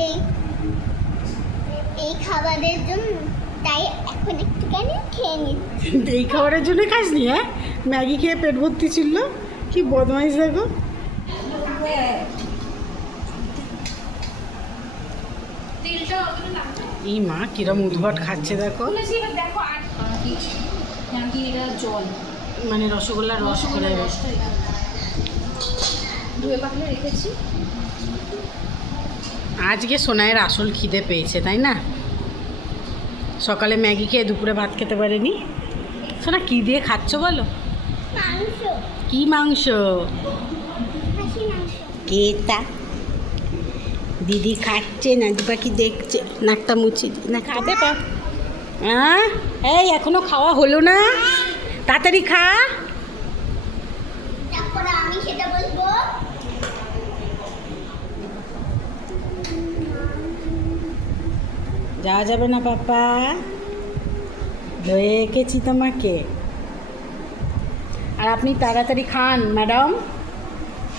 এই এই খাবারের জন্য, তাই এখন একটুখানি খেয়ে নিচ্ছি। এই খাবারের জন্য খাসনি? হ্যাঁ, ম্যাগি খেয়ে পেট ভর্তি ছিল। কি বদমাইশ দেখো। এই মা কিরম উদ্ভট খাচ্ছে দেখো। জল মানে রসগোল্লার রস করে ধুয়ে পাখলে রেখেছি। আজকে সোনাইয়ের আসল খিদে পেয়েছে, তাই না? সকালে ম্যাগি খেয়ে দুপুরে ভাত খেতে পারেনি। সোনা কি দিয়ে খাচ্ছ বলো? মাংস, কি মাংস? খাসি মাংস। কেতা দিদি খাচ্ছে, নাদি পাখি দেখছে, নাকটা মুচি না খাবে পা। হ্যাঁ, এই এখনো খাওয়া হলো না, তাড়াতাড়ি খা। তারপরে আমি খেতে বলবো। যাওয়া যাবে না পাপা, ধরে এঁকেছি তোমাকে। আর আপনি তাড়াতাড়ি খান ম্যাডাম,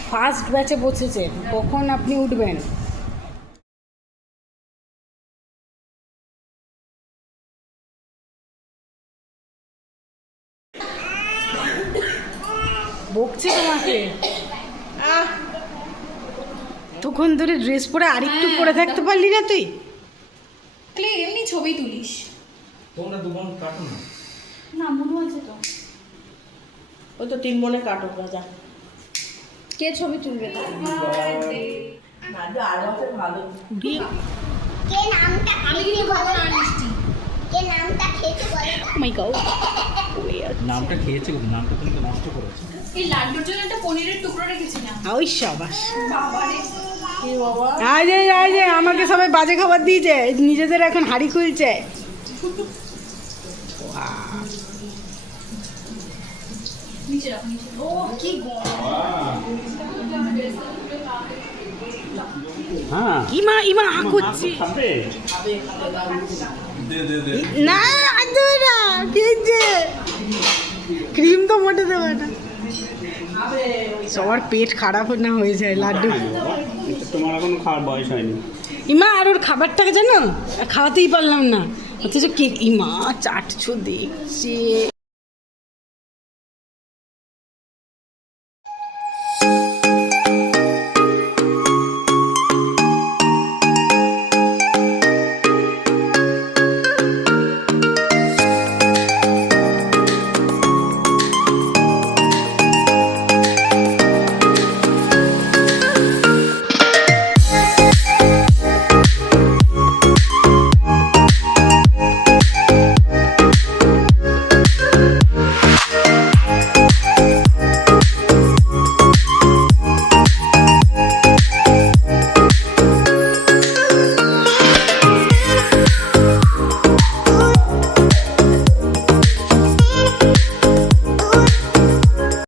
ফার্স্ট ব্যাচে বসেছেন, কখন আপনি উঠবেন? বকছে তোমাকে। তখন ধরে ড্রেস পরে আরেকটু পরে থাকতে পারলি না তুই? ক্লে এমনি ছবি তুলিস তোমরা দুজন কাটো না। না, মনে আছে তো। ওই তো 3 বোনে কাটো রাজা। কে ছবি তুলবে? রাজা আর হচ্ছে ভালো। কে নামটা আমি কিন্তু ভালো না মিষ্টি। কে নামটা খেয়েছে বলে না? মাই গড, নামটা খেয়েছে, নামটা তুমি তো নষ্ট করেছো। এই লাড্ডুর জন্য একটা পনিরের টুকরো রেখেছিলাম। ওই সাবাস। বাবারে কি বাবা? আজ যে আমাকে সবাই বাজে খাবার দিয়েছে, নিজেদের এখন হাড়ি খুলছে। নিচে রাখ, নিচে। ও কি গরম। হ্যাঁ, ইমা আ করছি খাবে। দে দে দে। না, আর দেবে না, খেয়েছে। ক্রিম তো মোটে দেবে না। সবার পেট খারাপ না হয়ে যায় লাড্ডু। তোমার এখনো খাওয়ার বয়স হয়নি। ইমা আর ওর খাবারটাকে জানো খাওয়াতেই পারলাম না, অথচ কেক। ইমা চাটছো দেখছে।